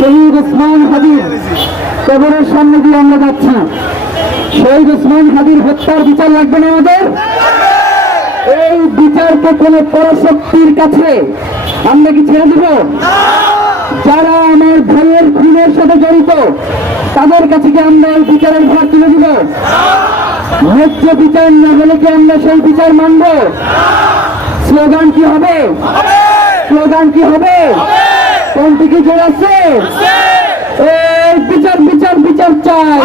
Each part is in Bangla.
শহীদ ওসমান হাদির কবরের সামনে দিয়ে আমরা যাচ্ছি। শহীদ ওসমান হাদির হত্যার বিচার লাগবে না আমাদের। এই বিচারকে কোন পরাশক্তির কাছে আমরা কি ছেড়ে দেব? যারা আমার ভাইয়ের খুনের সাথে জড়িত তাদের কাছে কি আমরা এই বিচারের ভার তুলে দিব? ন্যায্য বিচার না হলে কি আমরা সেই বিচার মানব? স্লোগান কি হবে? স্লোগান কি হবে? কোন দিকে জোর আছে? এই বিচার বিচার বিচার চাই,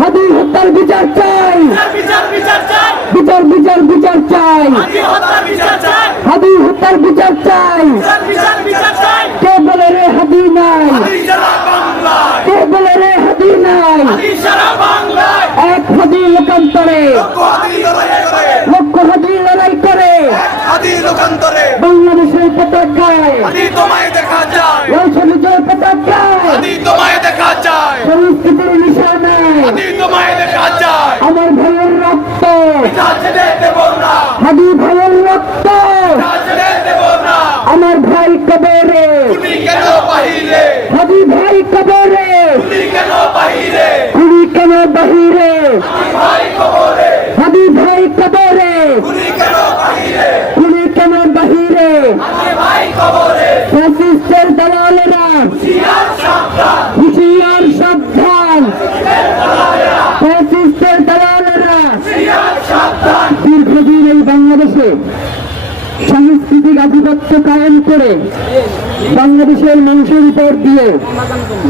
হাদি হত্যার বিচার চাই, বিচার বিচার বিচার চাই, হাদি হত্যার বিচার চাই। কে বলে রে হাদি নাই? কে বলে রে হাদি নাই? এক হাদি লোকান্তরে লক্ষ হাদি লড়াই করে বাংলাদেশের পতাকায় বিজয় পতাকায় সংস্কৃতির নিশানায় আমার ভাইয়ের রক্ত, হাদি ভাইয়ের রক্ত, আমার ভাই কবরে, হাদি ভাই কবরে, খুনি কেন বাহিরে, হাদি ভাই কবরে, খুনি কেন বাহিরে। ফ্যাসিস্টের দালালেরা হুঁশিয়ার সাবধান, ফ্যাসিস্টের দালালেরা। দীর্ঘদিন এই বাংলাদেশে সাংস্কৃতিক আধিপত্য কায়েম করে বাংলাদেশের মানুষের উপর দিয়ে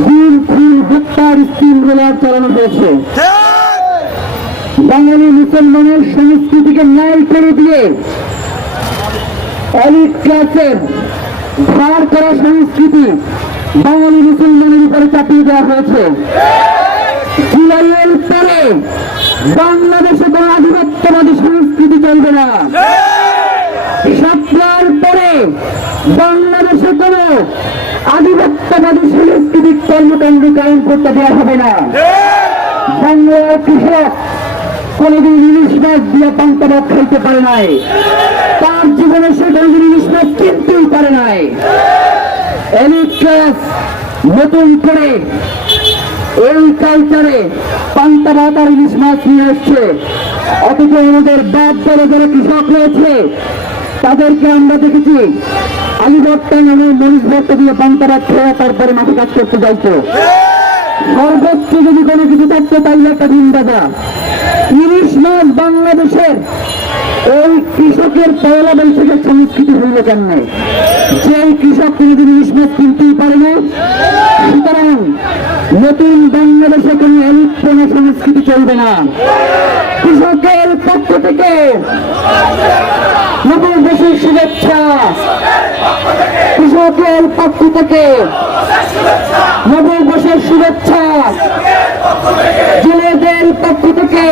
গুম খুন হত্যার স্টিমরোলার চালানো হয়েছে। বাঙালি মুসলমানের সংস্কৃতিকে ন্যায় করে দিয়ে এলিট ক্লাসের ধার করা সংস্কৃতি বাঙালি মুসলমানের উপরে চাপিয়ে দেওয়া হয়েছে। জুলাইয়ের পরে বাংলাদেশে কোনো আধিপত্যবাদী সংস্কৃতি চলবে না। সপ্তাহের পরে বাংলাদেশে কোনো আধিপত্যবাদী সাংস্কৃতিক কর্মকাণ্ড কায়েম করতে দেওয়া হবে না। বাংলার কৃষক কোনদিন ইলিশ মাছ দিয়ে পান্তা ভাত খাইতে পারে নাই, তার জীবনে সে কোনদিন ইলিশ মাছ কিনতেই পারে নাই। এলিট ক্লাস নতুন করে এই কালচারে পান্তা ভাত আর ইলিশ মাছ নিয়ে আসছে, অথচ আমাদের বাপ দলে যারা কৃষক রয়েছে তাদেরকে আমরা দেখেছি আলু ভর্তা নামে মরিচ ভর্তা দিয়ে পান্তা ভাত খেয়ে তারপরে মাঠে কাজ করতে যাইতো। সর্বোচ্চ যদি কোনো কিছু থাকতো তাইলে একটা দিন দাদা ইলিশ মাছ বাংলাদেশের এই কৃষকের পয়লা বৈশাখের সংস্কৃতি হইল কেমনে? যে কৃষক কোনোদিন ইলিশ মাছ কিনতেই পারে না। সুতরাং নতুন বাংলাদেশে কোনো এলিটপনা সংস্কৃতি চলবে না। কৃষকের পক্ষ থেকে নববর্ষের শুভেচ্ছা, কৃষকের পক্ষ থেকে নববর্ষের শুভেচ্ছা, জেলেদের পক্ষ থেকে